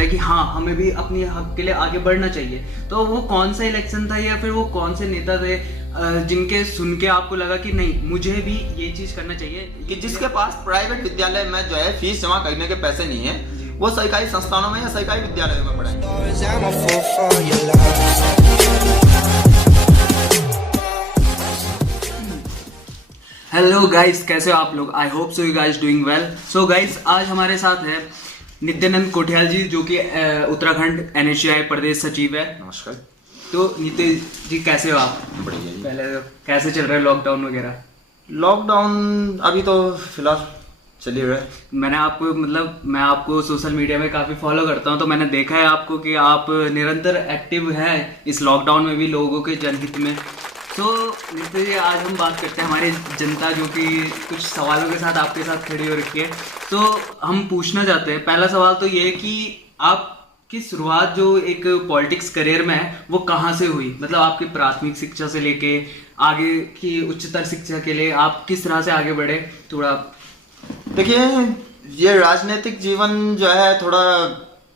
है कि हाँ हमें भी अपने हक के लिए आगे बढ़ना चाहिए। तो वो कौन सा इलेक्शन था या फिर वो कौन से नेता थे जिनके सुन के आपको लगा कि नहीं मुझे भी ये चीज करना चाहिए? कि जिसके पास प्राइवेट विद्यालय में जो है फीस जमा करने के पैसे नहीं है, वो सरकारी संस्थानों में या सरकारी विद्यालयों में पढ़ाएं। हेलो गाइस, कैसे हो आप लोग? I hope so you guys doing well. So guys, आज हमारे साथ है नित्यानंद कोठियाल जी, जो कि उत्तराखंड NHAI प्रदेश सचिव है। नमस्कार। तो नित्य जी, कैसे हो आप? बढ़िया जी। पहले कैसे चल रहा है लॉकडाउन वगैरह? लॉकडाउन अभी तो फिलहाल चल ही रहा है। मैं आपको सोशल मीडिया में काफ़ी फॉलो करता हूँ, तो मैंने देखा है आपको कि आप निरंतर एक्टिव हैं इस लॉकडाउन में भी लोगों के जनहित में। तो नित्य जी, आज हम बात करते हैं हमारी जनता जो कि कुछ सवालों के साथ आपके साथ खड़ी हो रखी है। तो हम पूछना चाहते हैं, पहला सवाल तो ये कि आपकी शुरुआत जो एक पॉलिटिक्स करियर में है वो कहाँ से हुई? मतलब आपकी प्राथमिक शिक्षा से लेके आगे की उच्चतर शिक्षा के लिए आप किस तरह से आगे बढ़े? थोड़ा देखिए, ये राजनीतिक जीवन जो है थोड़ा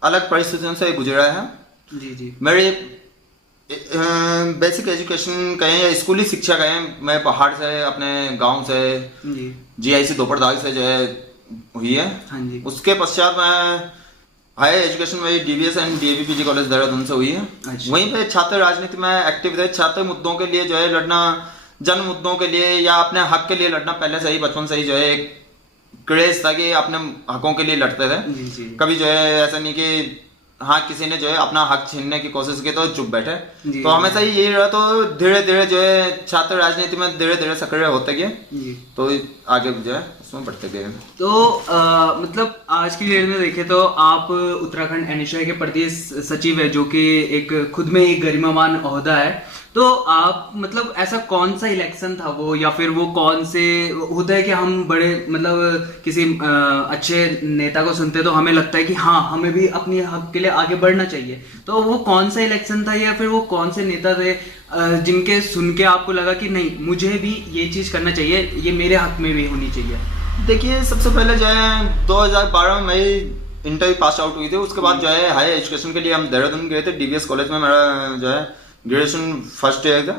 अलग परिस्थितियों से गुजरा है। जी जी। मेरी बेसिक एजुकेशन कहें या स्कूली शिक्षा कहें, मैं पहाड़ से अपने गांव से जी GIC दोपड़दाग से जो है हुई है। हाँ जी। उसके पश्चात मैं हायर एजुकेशन में DVS and DAV PG college Dehradun से हुई है। अच्छा। वहीं पे छात्र राजनीति में एक्टिव थे। छात्र मुद्दों के लिए जो है लड़ना, जन मुद्दों के लिए या अपने हक के लिए लड़ना पहले से ही, बचपन से ही जो है एक क्रेज था कि अपने हकों के लिए लड़ते थे। जी जी। कभी जो है ऐसा नहीं कि हाँ किसी ने जो है अपना हक छीनने की कोशिश की तो चुप बैठे। जी, तो हमेशा ही यही रहा। तो धीरे धीरे जो है छात्र राजनीति में धीरे धीरे सक्रिय होते गए, जी। तो आगे जो है उसमें बढ़ते गए। तो मतलब आज की डेट में देखें तो आप उत्तराखंड NHAI के प्रदेश सचिव है, जो कि एक खुद में एक गरिमामान ओहदा है। तो आप मतलब ऐसा कौन सा इलेक्शन था वो, या फिर वो कौन से होता है कि हम बड़े मतलब किसी अच्छे नेता को सुनते तो हमें लगता है कि हाँ हमें भी अपने हक के लिए आगे बढ़ना चाहिए। तो वो कौन सा इलेक्शन था या फिर वो कौन से नेता थे जिनके सुन के आपको लगा कि नहीं मुझे भी ये चीज करना चाहिए, ये मेरे हक में भी होनी चाहिए? देखिए, सबसे पहले जो है 2012 में इंटर पास आउट हुई थी। उसके बाद जो है हायर एजुकेशन के लिए हम देहरादून गए थे। DVS कॉलेज में मेरा जो है ग्रेजुएशन फर्स्ट ईयर था।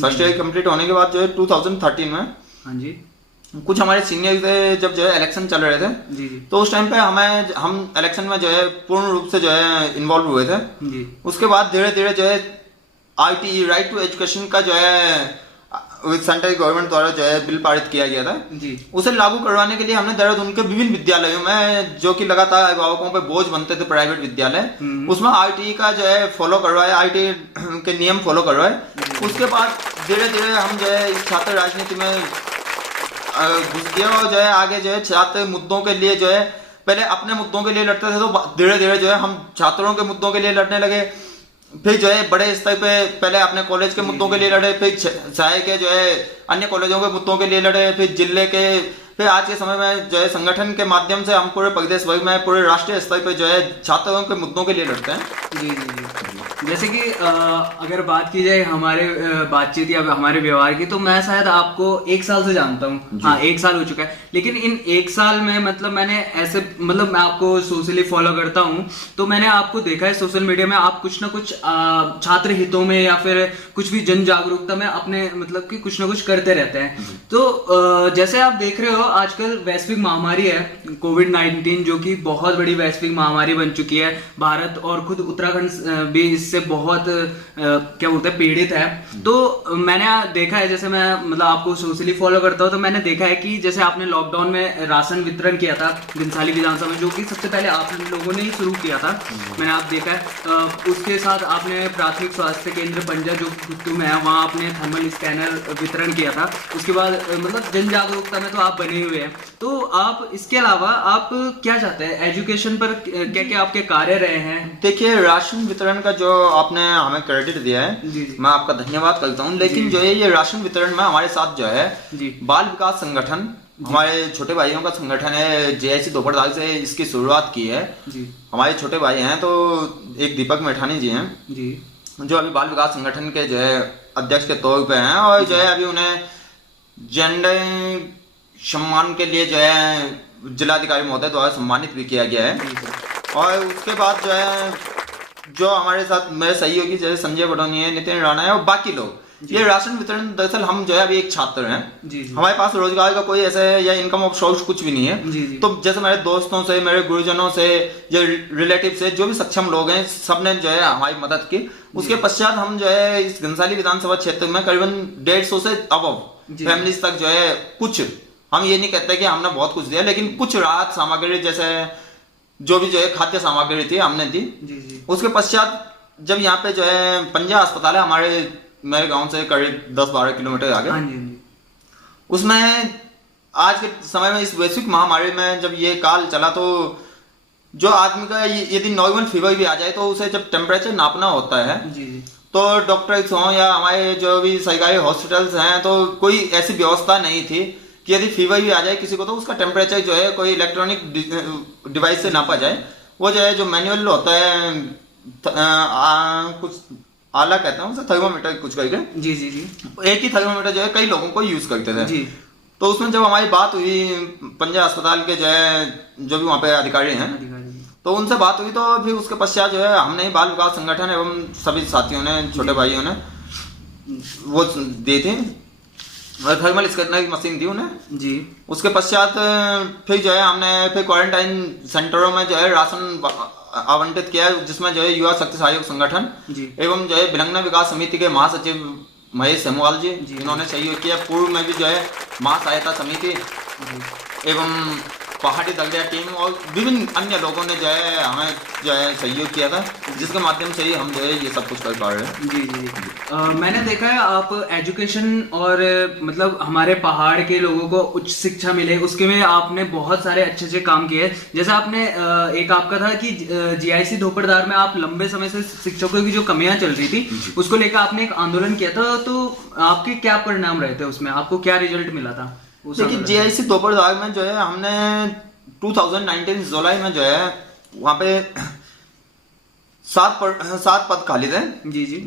फर्स्ट ईयर कंप्लीट होने के बाद जो है 2013 में हाँ जी। कुछ हमारे सीनियर थे, जब जो है इलेक्शन चल रहे थे, जी जी। तो उस टाइम पे हम इलेक्शन में जो है पूर्ण रूप से जो है इन्वॉल्व हुए थे। जी। उसके बाद धीरे धीरे जो है RTE राइट टू एजुकेशन का जो है सेंट्रल गवर्नमेंट द्वारा जो है बिल पारित किया गया था। जी। उसे लागू करवाने के लिए हमने देहरादून के विभिन्न विद्यालयों में, जो कि लगातार अभिभावकों पे बोझ बनते थे प्राइवेट विद्यालय, उसमें RTE का जो है फॉलो करवाया, RTE के नियम फॉलो करवाए। उसके बाद धीरे धीरे हम जो है इस छात्र राजनीति में घुस गए और जो है आगे जो है छात्र मुद्दों के लिए जो है पहले अपने मुद्दों के लिए लड़ते थे, तो धीरे धीरे जो है हम छात्रों के मुद्दों के लिए लड़ने लगे। फिर जो है बड़े स्तर पे पहले अपने कॉलेज के मुद्दों के लिए लड़े, फिर शहर के जो है अन्य कॉलेजों के मुद्दों के लिए लड़े, फिर जिले के, फिर आज के समय में जो है संगठन के माध्यम से हम पूरे प्रदेश भर में, पूरे राष्ट्रीय स्तर पे जो है छात्रों के मुद्दों के लिए लड़ते हैं। जी जी जी। जैसे कि अगर बात की जाए हमारे बातचीत या हमारे व्यवहार की, तो मैं शायद आपको 1 साल से जानता हूँ। हाँ, 1 साल हो चुका है। लेकिन इन 1 साल में मतलब मैंने ऐसे मतलब मैं आपको सोशली फॉलो करता हूँ, तो मैंने आपको देखा है सोशल मीडिया में आप कुछ ना कुछ छात्र हितों में या फिर कुछ भी जन जागरूकता में अपने मतलब कि कुछ ना कुछ करते रहते हैं। तो जैसे आप देख रहे हो आजकल वैश्विक महामारी है कोविड-19, जो कि बहुत बड़ी वैश्विक महामारी बन चुकी है। भारत और खुद उत्तराखंड भी इससे बहुत क्या बोलते हैं पीड़ित है। तो मैंने देखा है, जैसे मैं मतलब आपको सोशली फॉलो करता हूँ, तो मैंने देखा है कि जैसे आपने लॉकडाउन में राशन वितरण किया था घनसाली विधानसभा में, जो कि सबसे पहले आप लोगों ने ही शुरू किया था, मैंने आप देखा है। उसके साथ आपने प्राथमिक स्वास्थ्य केंद्र पंजा जो कुट्टू में है, वहाँ आपने थर्मल स्कैनर वितरण किया था। उसके बाद मतलब जन जागरूकता में तो आप बने हुए हैं। तो आप इसके अलावा आप क्या चाहते हैं एजुकेशन पर, क्या क्या आपके कार्य रहे हैं? देखिए, राशन वितरण का जो आपने हमें क्रेडिट दिया है, जी जी। मैं आपका धन्यवाद करता हूँ। लेकिन जो है ये राशन वितरण में हमारे साथ जो है जी। बाल विकास संगठन, हमारे छोटे भाइयों का संगठन है, JIC दोपड़दाग से इसकी शुरुआत की है। जी। हमारे छोटे भाई हैं, तो एक दीपक मैठानी जी हैं जी, जो अभी बाल विकास संगठन के जो है अध्यक्ष के तौर पे हैं, और जो है अभी उन्हें जेंडर सम्मान के लिए जो है जिलाधिकारी महोदय द्वारा सम्मानित भी किया गया है। और उसके बाद जो है जो हमारे साथ मेरे सहयोगी जैसे संजय बडोनी है, नितिन राणा है और बाकी लोग, ये राशन वितरण, दरअसल हम जो है अभी एक छात्र हैं, हमारे पास रोजगार का कोई ऐसा या इनकम ऑफ सोर्स कुछ भी नहीं है। तो जैसे मेरे दोस्तों से, मेरे गुरुजनों से, जो रिलेटिव से, जो भी सक्षम लोग हैं, सबने जो है हमारी मदद की। उसके पश्चात हम जो है इस घनसाली विधानसभा क्षेत्र में करीबन 150 से अबव फैमिलीज तक जो है कुछ, हम ये नहीं कहते कि हमने बहुत कुछ दिया, लेकिन कुछ राहत सामग्री जैसे जो भी जो है खाद्य सामग्री थी हमने दी। उसके पश्चात जब यहाँ पे जो है पंजा अस्पताल है मेरे गांव से करीब 10-12 किलोमीटर आगे, उसमें आज के समय में इस वैश्विक महामारी में जब ये काल चला, तो जो आदमी का यदि नॉर्मल फीवर भी आ जाए तो उसे जब टेम्परेचर नापना होता है तो डॉक्टर्स हों या हमारे जो भी सरकारी हॉस्पिटल्स हैं, तो कोई ऐसी व्यवस्था नहीं थी कि यदि फीवर भी आ जाए किसी को तो उसका टेम्परेचर जो है कोई इलेक्ट्रॉनिक डिवाइस से नापा जाए। वो जो है जो मैनुअल होता है कुछ आला कहते हैं उसे, थर्मोमीटर कुछ करके, एक ही थर्मोमीटर जो है कई लोगों को यूज करते थे। तो उसमें जब हमारी बात हुई पंजा अस्पताल के जो है जो भी वहाँ पे अधिकारी हैं, तो उनसे बात हुई, तो फिर उसके पश्चात जो है हमने बाल विकास संगठन एवं सभी साथियों ने, छोटे भाइयों ने वो दी थी, थर्मल स्कैनर की मशीन दी उन्हें। उसके पश्चात फिर जो है हमने फिर क्वारंटाइन सेंटरों में जो है राशन आवंटित किया, जिसमें जो है युवा शक्ति सहयोग संगठन एवं जो है विलंगना विकास समिति के महासचिव महेश सेमवाल जी, इन्होंने सहयोग किया। पूर्व में भी जो है महा सहायता समिति एवं पहाड़ी दगड़िया टीम और विभिन्न अन्य लोगों ने जो है हमें जो है सहयोग किया था, जिसके माध्यम से ही हम जो है ये सब कुछ कर पा रहे हैं। मैंने देखा है आप एजुकेशन और मतलब हमारे पहाड़ के लोगों को उच्च शिक्षा मिले उसके में आपने बहुत सारे अच्छे अच्छे काम किए। जैसे आपने एक आपका था कि जीआईसी धोपड़दार में आप लंबे समय से शिक्षकों की जो कमियां चल रही थी उसको लेकर आपने एक आंदोलन किया था, तो आपके क्या परिणाम रहे थे उसमें, आपको क्या रिजल्ट मिला था? देखिए जीआईसी दोपहर में जो है हमने 2019 जुलाई में जो है वहाँ पे 7 पद खाली थे,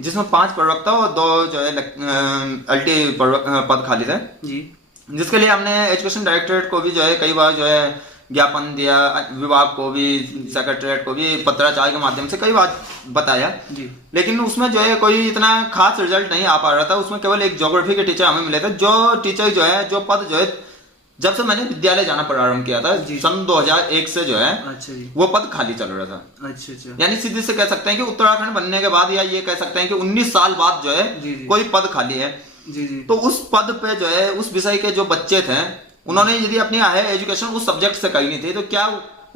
जिसमें 5 प्रवक्ता और 2 जो है अल्टी पद खाली थे, जिसके लिए हमने एजुकेशन डायरेक्टरेट को भी जो है कई बार जो है ज्ञापन दिया, विभाग को भी, सेक्रेटरीट को भी पत्राचार के माध्यम से कई बार बताया, लेकिन उसमें जो है कोई इतना खास रिजल्ट नहीं आ पा रहा था। उसमें केवल एक ज्योग्राफी के टीचर हमें मिले थे, जो टीचर जो है जो पद जो है जब से मैंने विद्यालय जाना प्रारंभ किया था सन 2001 से जो है वो पद खाली चल रहा था। यानी सीधे से कह सकते हैं कि उत्तराखंड बनने के बाद, या ये कह सकते हैं कि 19 साल बाद जो है कोई पद खाली है। तो उस पद पे जो है उस विषय के जो बच्चे थे उन्होंने यदि अपनी हायर एजुकेशन उस सब्जेक्ट से करनी थी, तो क्या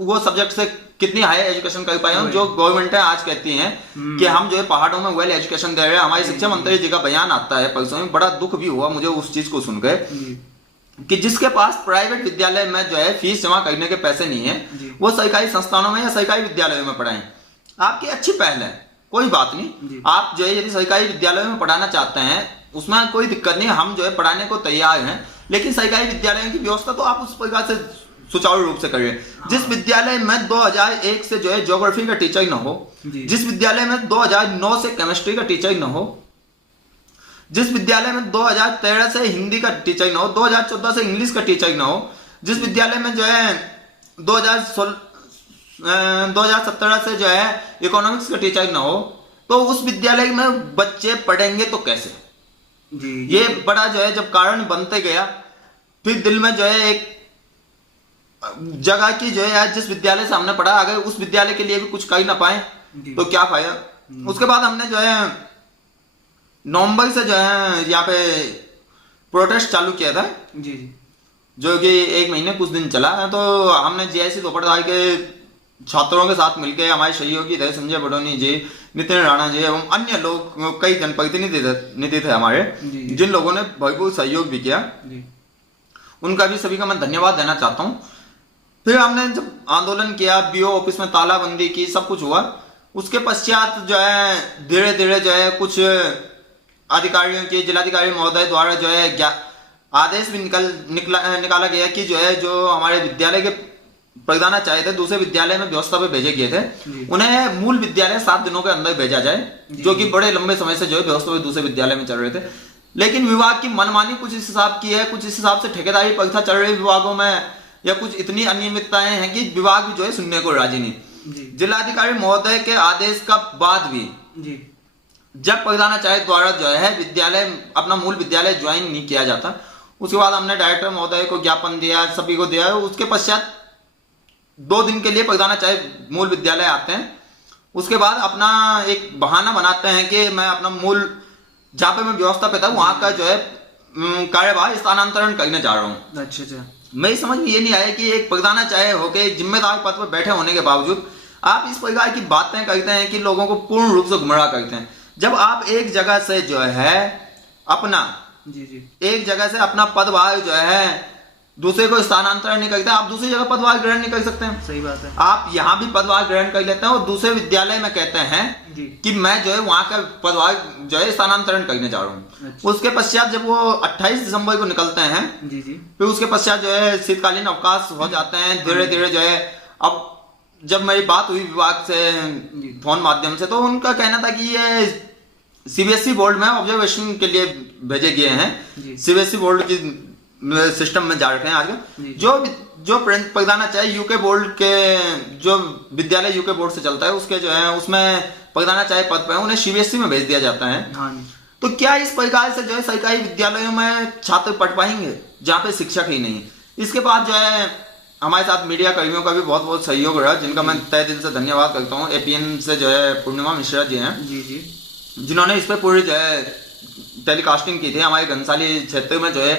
वो सब्जेक्ट से कितनी हायर एजुकेशन कर पाए? जो गवर्नमेंट आज कहती हैं कि हम जो है पहाड़ों में वेल एजुकेशन दे रहे हैं, हमारी शिक्षा मंत्री जी का बयान आता है परसों में, बड़ा दुख भी हुआ मुझे उस चीज को सुनकर कि जिसके पास प्राइवेट विद्यालय में जो है फीस जमा करने के पैसे नहीं है, वो सरकारी संस्थानों में या सरकारी विद्यालयों में पढ़ाएं। आपकी अच्छी पहल है, कोई बात नहीं, आप जो है यदि सरकारी विद्यालयों में पढ़ाना चाहते हैं उसमें कोई दिक्कत नहीं, हम जो है पढ़ाने को तैयार हैं, लेकिन सरकारी विद्यालयों की व्यवस्था तो आप उस प्रकार से सुचारू रूप से करिए। जिस विद्यालय में 2001 से जो है ज्योग्राफी का टीचर न हो, जिस विद्यालय में 2009 से केमिस्ट्री का टीचर न हो, जिस विद्यालय में 2013 से हिंदी का टीचर न हो, 2014 से इंग्लिश का टीचर न हो, जिस विद्यालय में जो है 2017 से जो है इकोनॉमिक्स का टीचर न हो, तो उस विद्यालय में बच्चे पढ़ेंगे तो कैसे? ये बड़ा जो है जब कारण बनते गया, फिर दिल में जो है एक जगह की जो है जिस विद्यालय से हमने पढ़ा, अगर उस विद्यालय के लिए भी कुछ कर ना पाए तो क्या फायदा। उसके बाद हमने जो है नवंबर से जो है यहाँ पे प्रोटेस्ट चालू किया था, जो कि 1 महीने कुछ दिन चला। तो हमने जीआईसी दोपहर के छात्रों के साथ मिलकर, हमारे सहयोगी थे संजय बडोनी जी, नितिन राणा जी एवं अन्य लोग, कई जनप्रतिनिधि थे हमारे, जिन लोगों ने भरपूर सहयोग भी किया, उनका भी सभी का मैं धन्यवाद देना चाहता हूँ। फिर हमने जब आंदोलन किया, बीओ ऑफिस में तालाबंदी की, सब कुछ हुआ। उसके पश्चात जो है धीरे धीरे जो है कुछ अधिकारियों के, जिलाधिकारी महोदय द्वारा जो है आदेश भी निकाला गया कि जो है जो हमारे विद्यालय के प्रधानाचार्य थे दूसरे विद्यालय में व्यवस्था पे भेजे गए थे, उन्हें मूल विद्यालय 7 दिनों के अंदर भेजा जाए, जो कि बड़े लंबे समय से जो है व्यवस्था पे दूसरे विद्यालय में चल रहे थे। लेकिन विभाग की मनमानी कुछ इस हिसाब की है, कुछ इस हिसाब से ठेकेदारी प्रथा चल रही विभागों में, या कुछ इतनी अनियमितताएं हैं कि विभाग भी जो है सुनने को राजी नहीं। जी जिलाधिकारी महोदय के आदेश का बाद भी जी जब प्रधानाचार्य द्वारा जो है विद्यालय अपना मूल विद्यालय ज्वाइन नहीं किया जाता, उसके बाद हमने डायरेक्टर महोदय को ज्ञापन दिया, सभी को दिया। उसके पश्चात 2 दिन के लिए प्रधानाचार्य मूल विद्यालय आते हैं। उसके बाद अपना एक बहाना बनाते हैं कि मैं अपना मूल जहाँ पे मैं व्यवस्थापित हूँ वहां का जो है कार्यभार स्थानांतरण करने जा रहा हूँ। अच्छा अच्छा। मेरी समझ में ये नहीं आया कि एक प्रधानाचार्य होके जिम्मेदार पद पर बैठे होने के बावजूद आप इस प्रकार की बातें करते हैं कि लोगों को पूर्ण रूप से गुमराह करते हैं। जब आप एक जगह से जो है अपना जी एक जगह से अपना पदभार जो है दूसरे को स्थानांतरण नहीं करते, आप दूसरी जगह पदभार ग्रहण नहीं कर सकते हैं। सही बात है। आप यहाँ भी पदभार ग्रहण कर लेते हैं और दूसरे विद्यालय में कहते हैं जी कि मैं जो है वहां का पदभार जो है स्थानांतरण करने जा रहा हूँ। अच्छा। उसके पश्चात जब वो 28 दिसंबर को निकलते हैं, जी फिर उसके पश्चात जो है शीतकालीन अवकाश हो जाते हैं धीरे धीरे जो है। अब जब मेरी बात हुई विभाग से फोन माध्यम से, तो उनका कहना था कि ये सीबीएसई बोर्ड में ऑब्जर्वेशन के लिए भेजे गए हैं, सीबीएसई बोर्ड की सिस्टम में जा रखे हैं आजकल। जो प्रधानाचार्य यूके बोर्ड के जो विद्यालय यूके बोर्ड से चलता है उसके जो है उसमें प्रधानाचार्य पद पे उन्हें सीबीएसई में भेज दिया जाता है। हाँ। तो क्या इस प्रकार से जो है सरकारी विद्यालयों में छात्र पढ़ पाएंगे जहाँ पे शिक्षक ही नहीं? इसके बाद जो है हमारे साथ मीडिया कर्मियों का भी बहुत बहुत सहयोग रहा, जिनका मैं तहे दिल से धन्यवाद करता हूँ। एपीएन से जो है पूर्णिमा मिश्रा जी हैं, जिन्होंने इस पर पूरी जो है टेलीकास्टिंग की थी। हमारे घनसाली क्षेत्र में जो है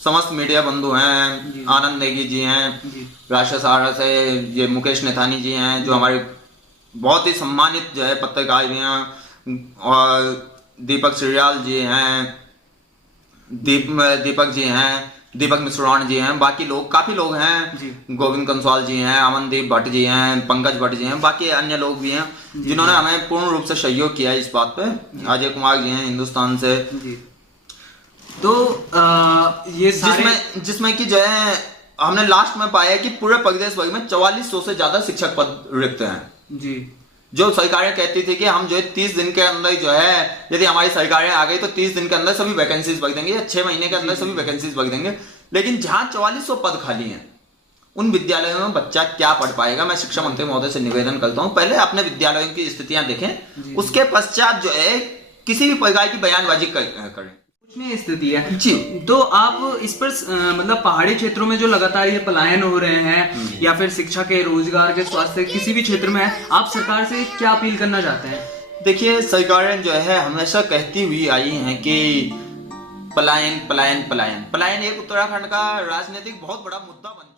समस्त मीडिया बंधु हैं, आनंद नेगी जी हैं, राष्ट्रीय सहारा से ये मुकेश नेथानी जी हैं, जो हमारे बहुत ही सम्मानित जो है पत्रकार भी हैं, और दीपक श्रीयाल जी हैं, दीपक जी हैं, दीपक मिश्रान जी हैं, बाकी लोग काफी लोग हैं, गोविंद कंसवाल जी हैं, अमनदीप भट्ट जी हैं, पंकज भट्ट जी हैं, बाकी अन्य लोग भी हैं जिन्होंने हमें पूर्ण रूप से सहयोग किया है इस बात पे। अजय कुमार जी हैं हिंदुस्तान से। तो ये जिसमें कि जो है हमने लास्ट में पाया कि पूरे प्रदेश भर में 4400 से ज्यादा शिक्षक पद रिक्त हैं जी। जो सरकारें कहती थी कि हम जो है 30 दिन के अंदर जो है यदि हमारी सरकारें आ गई तो 30 दिन के अंदर सभी वैकेंसीज भर देंगे या 6 महीने के अंदर सभी वैकेंसीज भर देंगे। लेकिन जहां 4400 पद खाली हैं उन विद्यालयों में बच्चा क्या पढ़ पाएगा? मैं शिक्षा मंत्री महोदय से निवेदन करता हूं पहले अपने विद्यालयों की स्थितियां देखें, उसके पश्चात जो है किसी भी प्रकार की बयानबाजी करें। स्थिति है जी। तो आप इस पर मतलब पहाड़ी क्षेत्रों में जो लगातार ये पलायन हो रहे हैं या फिर शिक्षा के, रोजगार के, स्वास्थ्य किसी भी क्षेत्र में है, आप सरकार से क्या अपील करना चाहते हैं? देखिए, सरकारें जो है हमेशा कहती हुई आई हैं कि पलायन पलायन पलायन पलायन एक उत्तराखंड का राजनीतिक बहुत बड़ा मुद्दा बन